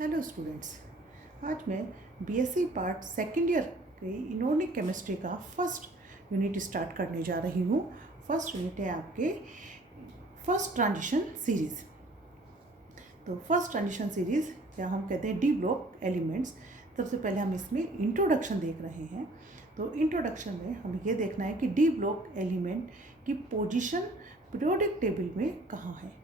Hello students, आज मैं BSc part second year के इनऑर्गेनिक केमिस्ट्री का फर्स्ट यूनिट स्टार्ट करने जा रही हूँ। फर्स्ट यूनिट है आपके फर्स्ट ट्रांजिशन सीरीज़। तो फर्स्ट ट्रांजिशन सीरीज़ या हम कहते हैं डी ब्लॉक एलिमेंट्स। सबसे पहले हम इसमें इंट्रोडक्शन देख रहे हैं। तो इंट्रोडक्शन में हमें ये देखना है कि डी ब्लॉक एलिमेंट की पोजीशन पीरियोडिक टेबल में कहाँ है।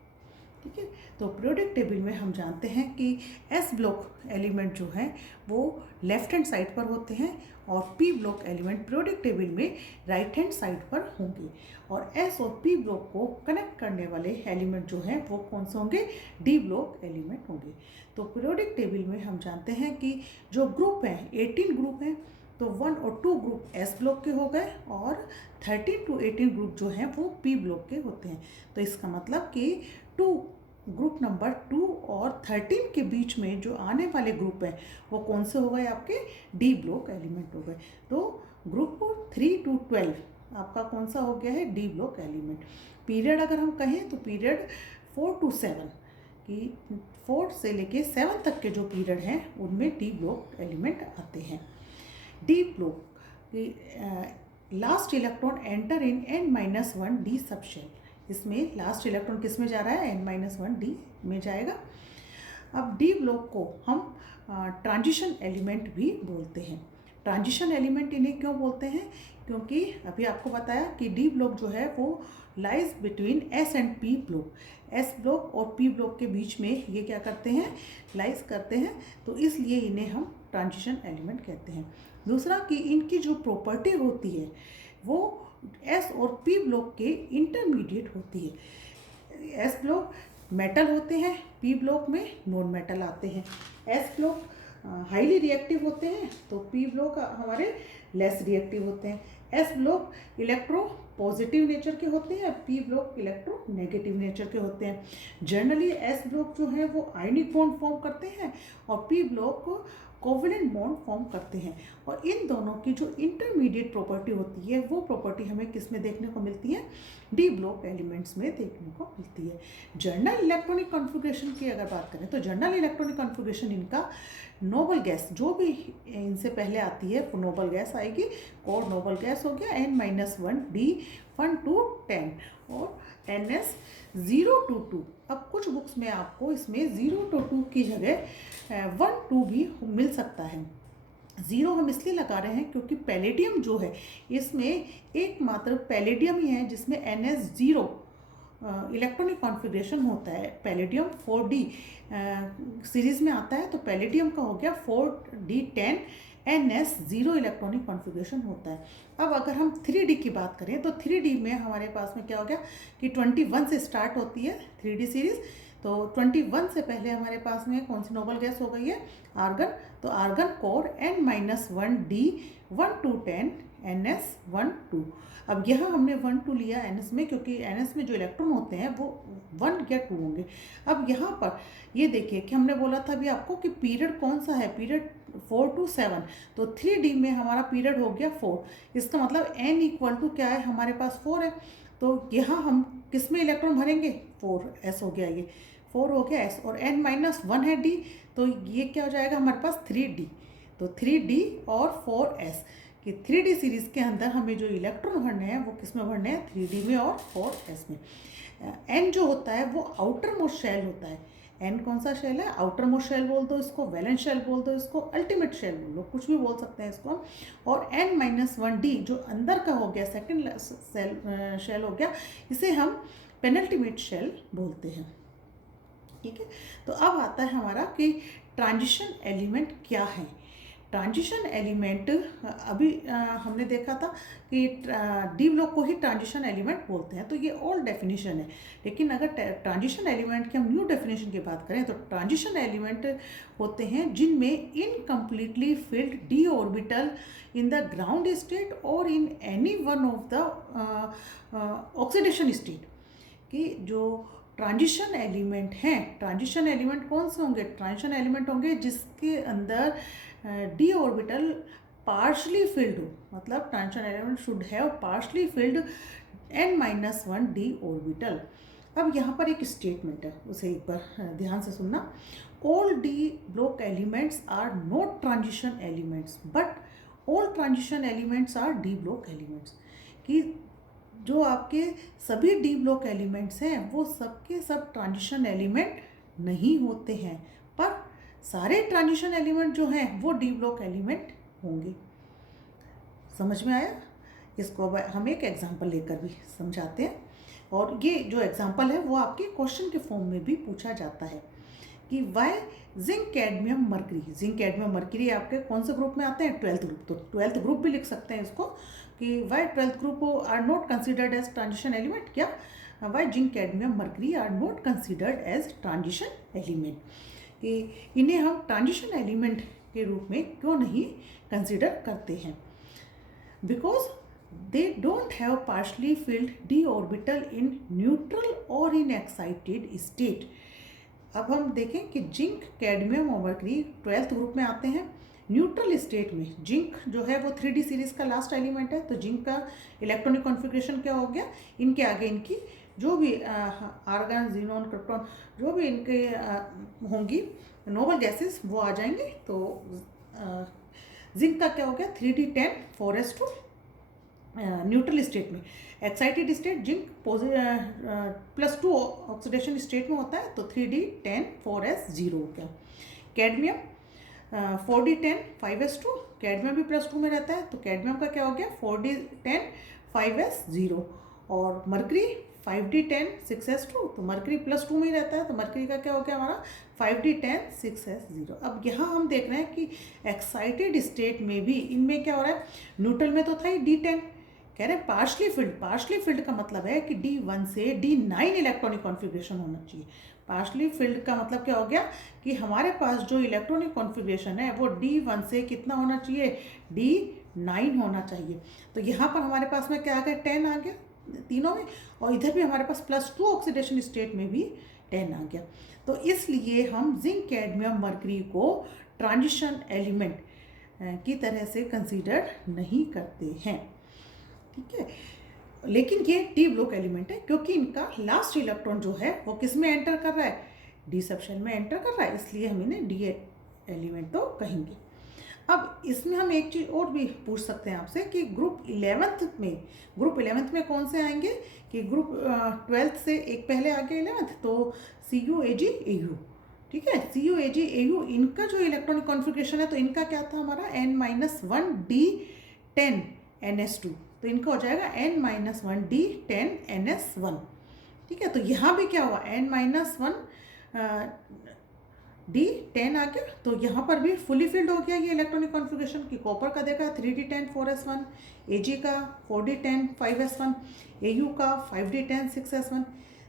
ठीक है, तो पीरियोडिक टेबल में हम जानते हैं कि एस ब्लॉक एलिमेंट जो हैं वो लेफ्ट हैंड साइड पर होते हैं और P block element periodic table में राइट हैंड साइड पर होंगे। और एस और पी ब्लॉक को कनेक्ट करने वाले एलिमेंट जो हैं वो कौन से होंगे? डी ब्लॉक एलिमेंट होंगे। तो पीरियोडिक टेबल में हम जानते हैं कि जो ग्रुप हैं 18 ग्रुप हैं, तो 1 और 2 ग्रुप एस ब्लॉक के हो गए और 13 to 18 ग्रुप जो हैं वो पी ब्लॉक के होते हैं। तो इसका मतलब कि ग्रुप नंबर 2 और 13 के बीच में जो आने वाले ग्रुप हैं वो कौन से हो गए? आपके डी ब्लॉक एलिमेंट हो गए। तो ग्रुप 3 to 12 आपका कौन सा हो गया है? D block element. पीरियड अगर हम कहें तो पीरियड 4 to 7 कि 4 से लेके 7 तक के जो पीरियड हैं उनमें डी ब्लॉक एलिमेंट आते हैं। D block last electron enter in n-1 d sub shell. इसमें लास्ट इलेक्ट्रॉन किस में जा रहा है? n-1 डी में जाएगा। अब डी ब्लॉक को हम ट्रांजिशन एलिमेंट भी बोलते हैं। ट्रांजिशन एलिमेंट इन्हें क्यों बोलते हैं? क्योंकि अभी आपको बताया कि डी ब्लॉक जो है वो lies between S and P block. S block और पी ब्लॉक के बीच में ये क्या करते हैं? लाइज करते हैं, तो इसलिए इन्हें हम ट्रांजिशन एलिमेंट कहते हैं। दूसरा कि इनकी जो प्रॉपर्टी होती है वो एस और पी ब्लॉक के इंटरमीडिएट होती है। एस ब्लॉक मेटल होते हैं, पी ब्लॉक में नॉन मेटल आते हैं। एस ब्लॉक हाईली रिएक्टिव होते हैं तो पी ब्लॉक हमारे लेस रिएक्टिव होते हैं। S block electro positive nature के होते हैं, P block electro negative nature के होते हैं। जनरली एस ब्लॉक जो है वो आयनिक बॉन्ड फॉर्म करते हैं और P block covalent bond form करते हैं। और इन दोनों की जो इंटरमीडिएट प्रॉपर्टी होती है वो प्रॉपर्टी हमें किस में देखने को मिलती है? डी ब्लॉक एलिमेंट्स में देखने को मिलती है। जर्नल इलेक्ट्रॉनिक कॉन्फ़िगरेशन की अगर बात करें तो जर्नल इलेक्ट्रॉनिक कॉन्फ़िगरेशन इनका नोबल गैस जो भी इनसे पहले आती है वो नोबल गैस आएगी। और नोबल गैस हो गया n-1 डी 1 to 10 और ns 0 to 2। अब कुछ बुक्स में आपको इसमें 0 to 2 की जगह 1 2 भी मिल सकता है। 0 हम इसलिए लगा रहे हैं क्योंकि पैलेडियम जो है इसमें एकमात्र पैलेडियम ही है जिसमें ns 0 इलेक्ट्रॉनिक कॉन्फ़िगरेशन होता है। पैलेडियम 4d सीरीज़ में आता है, तो पैलेडियम का हो गया 4d10 ns 0 इलेक्ट्रॉनिक कॉन्फ़िगरेशन होता है। अब अगर हम 3d की बात करें तो 3d में हमारे पास में क्या हो गया कि 21 से स्टार्ट होती है 3d सीरीज़। तो 21 से पहले हमारे पास में कौन सी नोबल गैस हो गई है? आर्गन। तो argon core n-1 d 1 to 10 ns 1 2। अब यहाँ हमने 1 2 लिया ns में क्योंकि ns में जो इलेक्ट्रॉन होते हैं वो 1 या 2 होंगे। अब यहाँ पर ये देखिए कि हमने बोला था अभी आपको कि पीरियड कौन सा है? Period 4 to 7। तो 3d में हमारा पीरियड हो गया 4। इसका मतलब n इक्वल टू क्या है? हमारे पास 4 है। तो यहाँ हम किस में इलेक्ट्रॉन भरेंगे? 4 s हो गया, ये 4 हो गया s और n-1 है d, तो ये क्या हो जाएगा हमारे पास? 3d। तो 3d और 4s कि 3d सीरीज़ के अंदर हमें जो इलेक्ट्रॉन भरने हैं वो किस में भरने हैं? 3d में और 4s में। n जो होता है वो आउटर मोस्ट शेल होता है। n कौन सा शेल है? आउटर मोस्ट शेल बोल दो इसको, वैलेंस शेल बोल दो इसको, अल्टीमेट शेल बोल दो, कुछ भी बोल सकते हैं इसको। और n-1 d जो अंदर का हो गया सेकेंड शेल हो गया, इसे हम पेनल्टीमेट शेल बोलते हैं। ठीक है, तो अब आता है हमारा कि ट्रांजिशन एलिमेंट क्या है। ट्रांजिशन एलिमेंट अभी हमने देखा था कि डी ब्लॉक को ही ट्रांजिशन एलिमेंट बोलते हैं, तो ये ओल्ड डेफिनेशन है। लेकिन अगर ट्रांजिशन एलिमेंट की हम न्यू डेफिनेशन की बात करें तो ट्रांजिशन एलिमेंट होते हैं जिनमें incompletely filled d orbital in the ground state और in any one of the oxidation state. कि जो ट्रांजिशन एलिमेंट हैं, ट्रांजिशन एलिमेंट कौन से होंगे? ट्रांजिशन एलिमेंट होंगे जिसके अंदर डी ऑर्बिटल पार्शली फिल्ड हो, मतलब transition element should have partially field n-1 D orbital. अब यहाँ पर एक स्टेटमेंट है, उसे एक बार ध्यान से सुनना। All d block elements are not transition elements but all transition elements are d block elements. कि जो आपके सभी डी ब्लॉक एलिमेंट्स हैं वो सबके सब ट्रांजिशन एलिमेंट नहीं होते हैं, पर सारे ट्रांजिशन एलिमेंट जो हैं वो डी ब्लॉक एलिमेंट होंगे। समझ में आया? इसको अब हम एक एग्जांपल लेकर भी समझाते हैं, और ये जो एग्जांपल है वो आपके क्वेश्चन के फॉर्म में भी पूछा जाता है कि why zinc cadmium mercury. Zinc cadmium mercury आपके कौन से ग्रुप में आते हैं? 12th group. तो 12th ग्रुप भी लिख सकते हैं इसको कि why 12th group are not considered as transition element. क्या? Why zinc cadmium mercury are not considered as transition element, कि इन्हें हम ट्रांजिशन एलिमेंट के रूप में क्यों नहीं कंसिडर करते हैं? Because they don't have partially filled d orbital in neutral or in excited state। अब हम देखें कि जिंक कैडमियम और मर्करी 12th ग्रुप में आते हैं न्यूट्रल स्टेट में। जिंक जो है वो 3D सीरीज का लास्ट एलिमेंट है, तो जिंक का इलेक्ट्रॉनिक कॉन्फ़िगरेशन क्या हो गया? इनके आगे इनकी जो भी आर्गन, जीनोन, क्रिप्टॉन जो भी इनके होंगी नोबल गैसेस वो आ जाएंगे। तो जिंक का क्या हो गया? 3D10 4s2 न्यूट्रल स्टेट में। Excited state zinc +2 oxidation state में होता है, तो 3D10 4s0 हो गया। कैडमियम 4D10 5s2, कैडमियम भी +2 में रहता है, तो कैडमियम का क्या हो गया? 4D10 5s0। और मर्करी 5D10 6s2, तो मर्करी +2 में ही रहता है, तो मर्करी का क्या हो गया हमारा? 5D10 6s0। अब यहाँ हम देख रहे हैं कि एक्साइटेड स्टेट में भी इनमें क्या हो रहा है? न्यूट्रल में तो था ही D10, कह रहे हैं पार्शली फिल्ड। पार्शली फिल्ड का मतलब है कि D1 से D9 इलेक्ट्रॉनिक कॉन्फ़िगरेशन होना चाहिए। पार्शली फिल्ड का मतलब क्या हो गया? कि हमारे पास जो इलेक्ट्रॉनिक कॉन्फ़िगरेशन है वो D1 से कितना होना चाहिए? D9 होना चाहिए। तो यहाँ पर हमारे पास में क्या आ गया? 10 आ गया तीनों में, और इधर भी हमारे पास +2 ऑक्सीडेशन स्टेट में भी 10 आ गया। तो इसलिए हम जिंक कैडमियम मर्करी को ट्रांजिशन एलिमेंट की तरह से कंसीडर नहीं करते हैं, ठीक है। लेकिन ये डी ब्लॉक एलिमेंट है क्योंकि इनका लास्ट इलेक्ट्रॉन जो है वो किस में एंटर कर रहा है? डी सबशेल में एंटर कर रहा है, इसलिए हम इन्हें डी एलिमेंट तो कहेंगे। अब इसमें हम एक चीज़ और भी पूछ सकते हैं आपसे कि ग्रुप 11th में कौन से आएंगे? कि ग्रुप 12th से एक पहले आ गया 11th, तो CuAgAu, ठीक है। CuAgAu इनका जो इलेक्ट्रॉनिक कॉन्फ़िगरेशन है तो इनका क्या था हमारा? N-1D10 NS2, तो इनका हो जाएगा N-1D10 NS1, ठीक है। तो यहाँ भी क्या हुआ? N-1D10 आ गया, तो यहाँ पर भी फुली फिल्ड हो गया ये इलेक्ट्रॉनिक कॉन्फ़िगरेशन की। कॉपर का देखा 3D10 4s1, Ag का 4D10 5s1, Au का 5D10 6s1।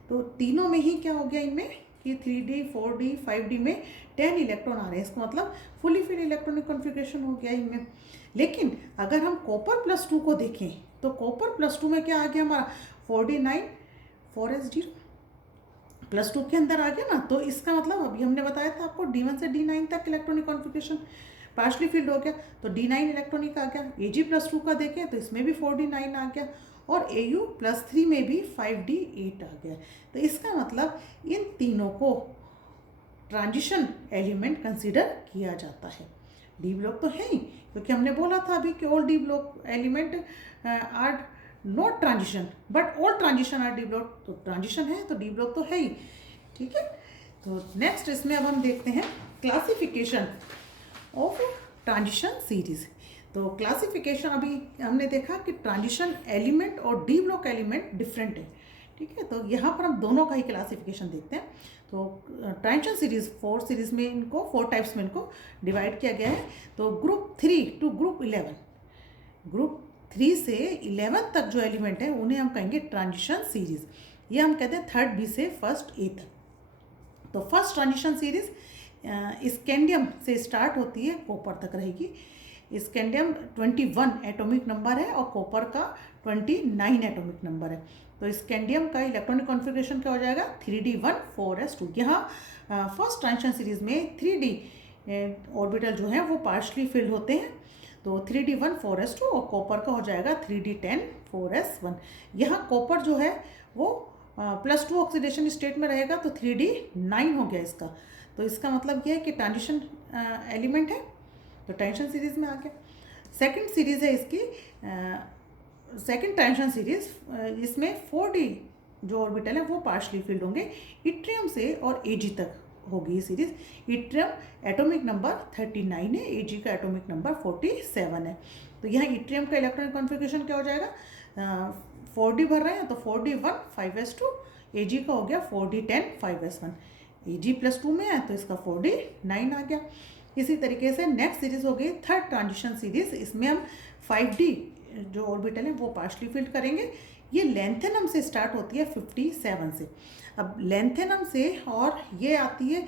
तो तीनों में ही क्या हो गया इनमें कि 3D 4D 5D में 10 इलेक्ट्रॉन आ रहे हैं, इसका मतलब फुली फिल्ड इलेक्ट्रॉनिक कॉन्फ़िगरेशन हो गया इनमें। लेकिन अगर हम कॉपर +2 को देखें तो कॉपर +2 में क्या आ गया हमारा? 4D9 4s0 +2 के अंदर आ गया ना। तो इसका मतलब अभी हमने बताया था आपको D1 से D9 तक इलेक्ट्रॉनिक कॉन्फ़िगरेशन पार्शली फिल्ड हो गया, तो D9 इलेक्ट्रॉनिक आ गया। Ag +2 का देखें तो इसमें भी 4D9 आ गया, और Au +3 में भी 5D8 आ गया। तो इसका मतलब इन तीनों को ट्रांजिशन एलिमेंट कंसिडर किया जाता है। डी ब्लॉक तो है ही, क्योंकि हमने बोला था अभी कि all d block element are not transition but all transition are d block. तो ट्रांजिशन है तो डी ब्लॉक तो है ही, ठीक है। तो नेक्स्ट इसमें अब हम देखते हैं क्लासिफिकेशन ऑफ ट्रांजिशन सीरीज। तो क्लासिफिकेशन अभी हमने देखा कि ट्रांजिशन एलिमेंट और डी ब्लॉक एलिमेंट डिफरेंट है, ठीक है। तो यहाँ पर हम दोनों का ही क्लासिफिकेशन देखते हैं। तो ट्रांजिशन सीरीज 4 सीरीज में इनको 4 टाइप्स में इनको डिवाइड किया गया है। तो ग्रुप 3 टू ग्रुप 11, ग्रुप 3 से 11 तक जो एलिमेंट है उन्हें हम कहेंगे ट्रांजिशन सीरीज। ये हम कहते हैं 3rd B से 1st A तक। तो फर्स्ट ट्रांजिशन सीरीज स्कैंडियम से स्टार्ट होती है, कॉपर तक रहेगी। स्कैंडियम 21 एटॉमिक नंबर है और कॉपर का 29 एटॉमिक नंबर है। तो स्कैंडियम का इलेक्ट्रॉनिक कॉन्फ़िगरेशन क्या हो जाएगा? 3D1 4s2। यहाँ फर्स्ट ट्रांजिशन सीरीज में 3D ऑर्बिटल जो है वो पार्शली फिल्ड होते हैं, तो 3D1 4s2, और कॉपर का हो जाएगा 3D10 4s1। यहाँ कॉपर जो है वो +2 ऑक्सीडेशन स्टेट में रहेगा तो 3D9 हो गया इसका। तो इसका मतलब ये है कि ट्रांजिशन एलिमेंट है, तो ट्रांजिशन सीरीज़ में आ गया। सेकंड सीरीज़ है इसकी, सेकंड ट्रांजिशन सीरीज़, इसमें 4D जो ऑर्बिटल है वो पार्शली फिल्ड होंगे, इट्रियम से और Ag तक होगी ये सीरीज़। इट्रियम एटॉमिक नंबर 39 है, Ag का एटॉमिक नंबर 47 है। तो यहाँ इट्रियम का इलेक्ट्रॉनिक कॉन्फ़िगरेशन क्या हो जाएगा, 4D भर रहे हैं तो 4D1 5s2, Ag का हो गया 4D10 5s1, Ag +2 में है तो इसका 4D9 आ गया। इसी तरीके से नेक्स्ट सीरीज़ हो गई थर्ड ट्रांजिशन सीरीज़, इसमें हम 5D जो ऑर्बिटल है वो पार्शली फिल्ड करेंगे। ये लेंथेनम से स्टार्ट होती है 57 से। अब लेंथेनम से और ये आती है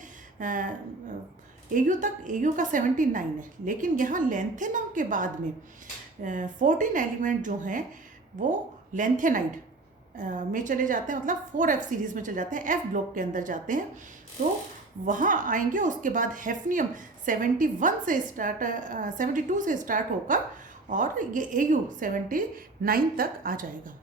AU तक, AU का 79 है, लेकिन यहाँ लेंथेनम के बाद में 14 एलिमेंट जो हैं वो लेंथेनाइड में चले जाते हैं, मतलब 4F सीरीज़ में चले जाते हैं, F ब्लॉक के अंदर जाते हैं, तो वहाँ आएंगे। उसके बाद हेफनियम 71 से स्टार्ट 72 से स्टार्ट होकर और ये AU 79 तक आ जाएगा।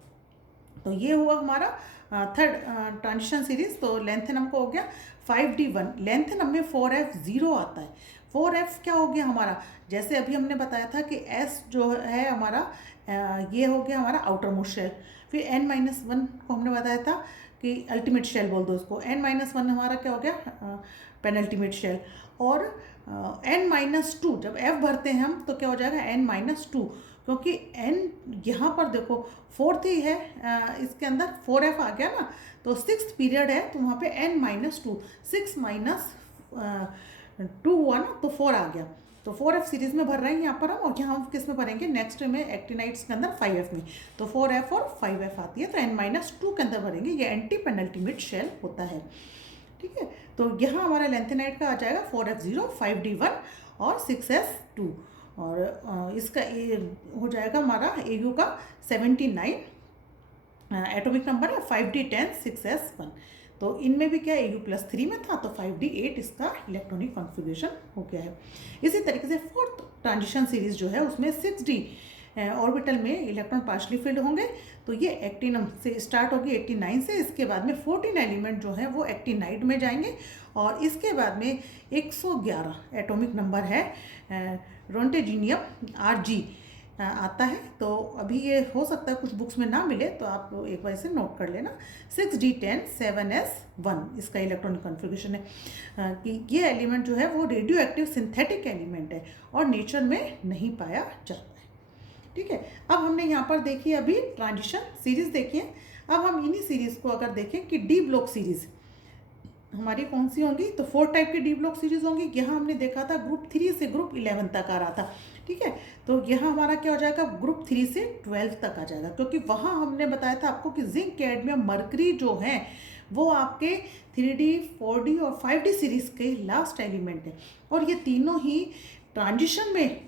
तो ये हुआ हमारा थर्ड ट्रांजिशन सीरीज़। तो लेंथेनम को हो गया 5D1, लेंथेनम में 4F0 आता है। 4F क्या हो गया हमारा, जैसे अभी हमने बताया था कि S जो है हमारा ये हो गया हमारा आउटर मोस्ट शेल, फिर N-1 को हमने बताया था कि अल्टीमेट शेल बोल दो उसको, N-1 हमारा क्या हो गया पेनल्टीमेट शेल, और N-2 जब F भरते हैं हम तो क्या हो जाएगा N-2, क्योंकि N यहाँ पर देखो फोर्थ ही है, इसके अंदर 4F आ गया ना, तो 6th पीरियड है तो वहाँ पे N-2, 6 माइनस 2 हुआ ना तो 4 आ गया। तो 4F सीरीज़ में भर रहे हैं यहाँ पर हम, और यहाँ हम किस में भरेंगे नेक्स्ट में एक्टिनाइड्स के अंदर 5F में, तो 4F और 5F आती है, तो N-2 के अंदर भरेंगे। ये एंटी पेनल्टीमेट शेल होता है, ठीक है। तो यहाँ हमारा लेंथेनाइड का आ जाएगा 4F0, 5D1 और 6S2, और इसका हो जाएगा हमारा AU का 79 एटॉमिक नंबर है, 5D10 6S1। तो इनमें भी क्या AU +3 में था तो 5D8 इसका इलेक्ट्रॉनिक कॉन्फ़िगरेशन हो गया है। इसी तरीके से फोर्थ ट्रांजिशन सीरीज़ जो है उसमें 6D ऑर्बिटल में इलेक्ट्रॉन पार्शली फिल्ड होंगे, तो ये एक्टिनम से स्टार्ट होगी 89 से। इसके बाद में 14 एलिमेंट जो है वो एक्टिनाइड में जाएंगे, और इसके बाद में 111 एटॉमिक नंबर है रोंटेजिनियम Rg आता है। तो अभी ये हो सकता है कुछ बुक्स में ना मिले, तो आप एक बार इसे नोट कर लेना। 6D10 7S1 इसका इलेक्ट्रॉनिक कॉन्फ़िगरेशन है कि ये एलिमेंट जो है वो रेडियो एक्टिव सिंथेटिक एलिमेंट है और नेचर में नहीं पाया जाता है, ठीक है। अब हमने यहाँ पर देखी अभी ट्रांजिशन सीरीज़ देखी है। अब हम इन्हीं सीरीज़ को अगर देखें कि डी ब्लॉक सीरीज़ हमारी कौन सी होंगी, तो 4 टाइप की डी ब्लॉक सीरीज़ होंगी। यहाँ हमने देखा था ग्रुप 3 से ग्रुप 11 तक आ रहा था, ठीक है। तो यहाँ हमारा क्या हो जाएगा ग्रुप 3 से 12 तक आ जाएगा, क्योंकि वहाँ हमने बताया था आपको कि जिंक, कैडमियम, मरकरी जो हैं वो आपके 3D 4D और 5D सीरीज़ के लास्ट एलिमेंट हैं, और ये तीनों ही ट्रांजिशन में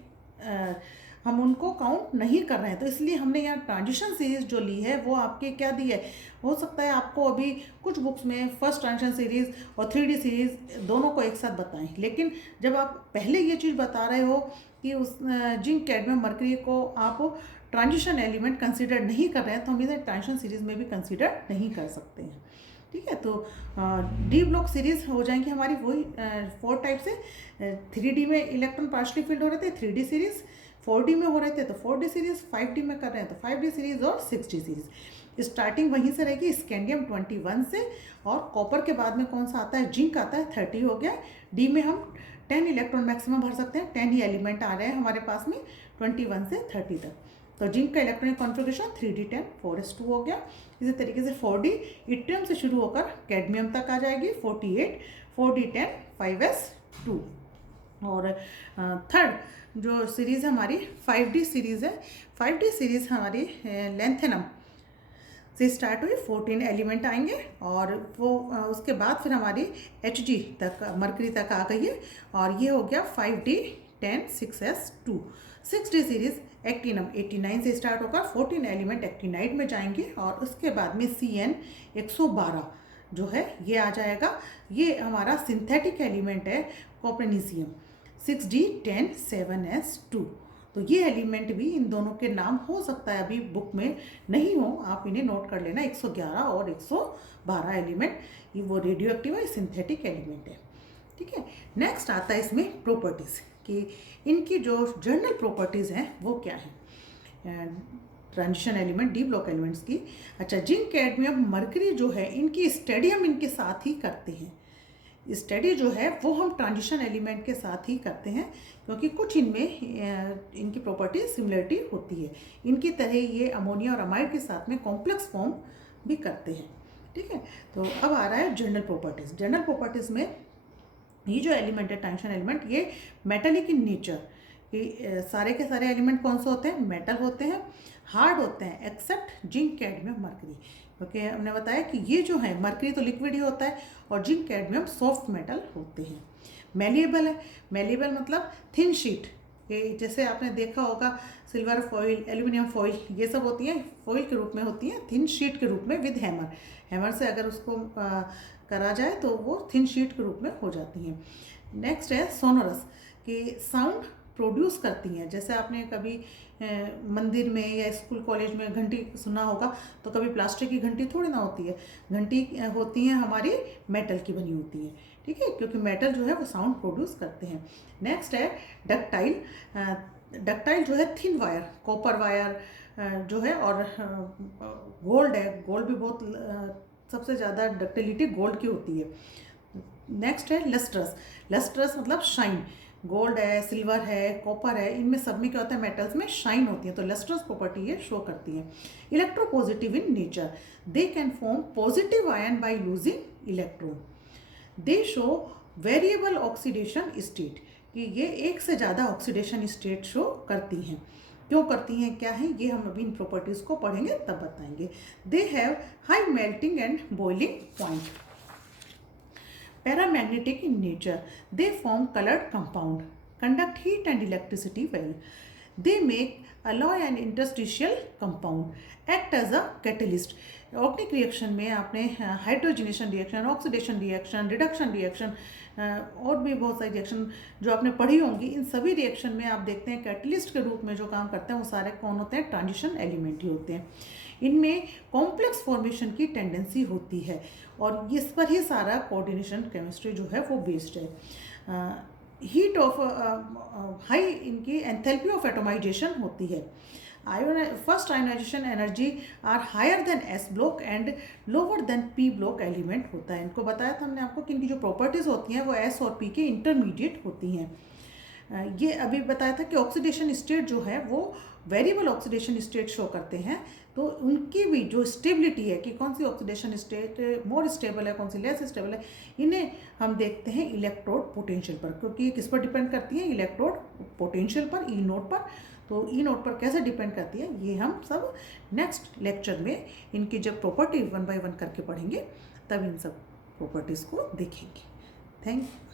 हम उनको काउंट नहीं कर रहे हैं। तो इसलिए हमने यहाँ ट्रांजिशन सीरीज़ जो ली है वो आपके क्या दी है, हो सकता है आपको अभी कुछ बुक्स में फर्स्ट ट्रांजिशन सीरीज़ और 3D सीरीज़ दोनों को एक साथ बताएं, लेकिन जब आप पहले ये चीज़ बता रहे हो कि उस जिंक, कैडमियम, मरकरी को आप ट्रांजिशन एलिमेंट कंसिडर नहीं कर रहे हैं, तो हम इसे ट्रांजिशन सीरीज़ में भी कंसिडर नहीं कर सकते हैं, ठीक है। तो डी ब्लॉक सीरीज़ हो जाएंगी हमारी वही 4 टाइप से। 3D में इलेक्ट्रॉन पार्शली फिल्ड हो रहे थे 3D सीरीज़, 4D में हो रहे थे तो 4D सीरीज़, 5D में कर रहे हैं तो 5D सीरीज़ और 6D सीरीज़। स्टार्टिंग वहीं से रहेगी स्कैंडियम 21 से, और कॉपर के बाद में कौन सा आता है, जिंक आता है, 30 हो गया। डी में हम 10 इलेक्ट्रॉन मैक्सिमम भर सकते हैं, 10 ही एलिमेंट आ रहे हैं हमारे पास में 21 से 30 तक। तो जिंक का इलेक्ट्रॉनिक कॉन्फ़िगरेशन 3D10 4s2 हो गया। इसी तरीके से 4D इट्रियम से शुरू होकर कैडमियम तक आ जाएगी 48 4D10 5s2। और थर्ड जो सीरीज़ है हमारी 5D सीरीज़ है। 5D सीरीज़ हमारी लेंथेनम से स्टार्ट हुई, 14 एलिमेंट आएंगे, और वो उसके बाद फिर हमारी Hg तक मरकरी तक आ गई है, और ये हो गया 5D10 6s2। 6D सीरीज़ एक्टिनम 89 से स्टार्ट होकर 14 एलिमेंट एक्टिनाइड में जाएंगे, और उसके बाद में Cn 112 जो है ये आ जाएगा। ये हमारा सिंथेटिक एलिमेंट है कॉपरनीसियम 6D10 7s2। तो ये एलिमेंट भी, इन दोनों के नाम हो सकता है अभी बुक में नहीं हो, आप इन्हें नोट कर लेना। 111 और 112 एलिमेंट, ये वो रेडियो एक्टिव है, सिंथेटिक एलिमेंट है। ठीक है, नेक्स्ट आता है इसमें प्रॉपर्टीज़ कि इनकी जो जनरल प्रॉपर्टीज़ हैं वो क्या है transition element, D block elements की। अच्छा, जिंक, कैडमियम, मरकरी जो है इनकी स्टडी हम इनके साथ ही करते हैं। स्टडी जो है वो हम ट्रांजिशन एलिमेंट के साथ ही करते हैं, क्योंकि कुछ इनमें इनकी प्रॉपर्टी सिमिलरिटी होती है। इनकी तरह ये अमोनिया और अमाइड के साथ में कॉम्प्लेक्स फॉर्म भी करते हैं। ठीक है, तो अब आ रहा है जनरल प्रॉपर्टीज़। जनरल प्रॉपर्टीज़ में ये जो एलिमेंट है ट्रांजिशन एलिमेंट, ये मेटेलिक इन नेचर, कि सारे के सारे एलिमेंट कौन से होते हैं, मेटल होते हैं, हार्ड होते हैं एक्सेप्ट जिंक, कैडमियम, मरकरी। क्योंकि हमने बताया कि ये जो है मरकरी तो लिक्विड ही होता है और जिंक, कैडमियम सॉफ्ट मेटल होते हैं। मेलिएबल है, मेलिएबल मतलब थिन शीट, ये जैसे आपने देखा होगा सिल्वर फॉइल, एल्यूमिनियम फॉइल, ये सब होती हैं फॉइल के रूप में होती हैं, थिन शीट के रूप में विद हैमर। हैमर से अगर उसको करा जाए तो वो थिन शीट के रूप में हो जाती हैं। नेक्स्ट है सोनोरस, कि साउंड प्रोड्यूस करती हैं। जैसे आपने कभी मंदिर में या स्कूल कॉलेज में घंटी सुना होगा, तो कभी प्लास्टिक की घंटी थोड़ी ना होती है, घंटी होती हैं हमारी मेटल की बनी होती है। ठीक है, क्योंकि मेटल जो है वो साउंड प्रोड्यूस करते हैं। नेक्स्ट है डक्टाइल। डक्टाइल जो है थिन वायर, कॉपर वायर जो है, और गोल्ड है, गोल्ड भी बहुत सबसे ज़्यादा डक्टिलिटी गोल्ड की होती है। नेक्स्ट है लस्ट्रस। लस्ट्रस मतलब शाइन, गोल्ड है, सिल्वर है, कॉपर है, इनमें सब में क्या होता है, मेटल्स में शाइन होती है, तो लस्ट्रस प्रॉपर्टी ये शो करती है। Electropositive in nature, they can form positive ion by losing electron. They show variable oxidation state, कि ये एक से ज़्यादा ऑक्सीडेशन स्टेट शो करती हैं। क्यों करती हैं, क्या है, ये हम अभी इन प्रॉपर्टीज़ को पढ़ेंगे तब बताएंगे। They have high melting and boiling point. Paramagnetic in nature, they form colored compound, conduct heat and electricity well. They make alloy and interstitial compound, act as a catalyst. Organic reaction में आपने hydrogenation reaction, oxidation reaction, reduction reaction और भी बहुत सारी reaction जो आपने पढ़ी होंगी, इन सभी रिएक्शन में आप देखते हैं कैटलिस्ट के रूप में जो काम करते हैं वो सारे कौन होते हैं, ट्रांजिशन एलिमेंट ही होते हैं। इनमें कॉम्प्लेक्स फॉर्मेशन की टेंडेंसी होती है और इस पर ही सारा कोऑर्डिनेशन केमिस्ट्री जो है वो बेस्ड है। हीट ऑफ हाई इनकी एंथैल्पी ऑफ एटोमाइजेशन होती है। First ionization energy are higher than s block and lower than p block element होता है। इनको बताया था हमने आपको कि इनकी जो प्रॉपर्टीज़ होती हैं वो एस और पी के इंटरमीडिएट होती हैं। ये अभी बताया था कि ऑक्सीडेशन स्टेट जो है वो वेरिएबल ऑक्सीडेशन स्टेट शो करते हैं, तो उनकी भी जो स्टेबिलिटी है कि कौन सी ऑक्सीडेशन स्टेट मोर स्टेबल है, कौन सी लेस स्टेबल है, इन्हें हम देखते हैं इलेक्ट्रोड पोटेंशियल पर, क्योंकि ये किस पर डिपेंड करती है, इलेक्ट्रोड पोटेंशियल पर, ई नोट पर। तो ई नोट पर कैसे डिपेंड करती है ये हम सब नेक्स्ट लेक्चर में इनकी जब प्रॉपर्टी 1 by 1 करके पढ़ेंगे तब इन सब प्रॉपर्टीज़ को देखेंगे। Thank you.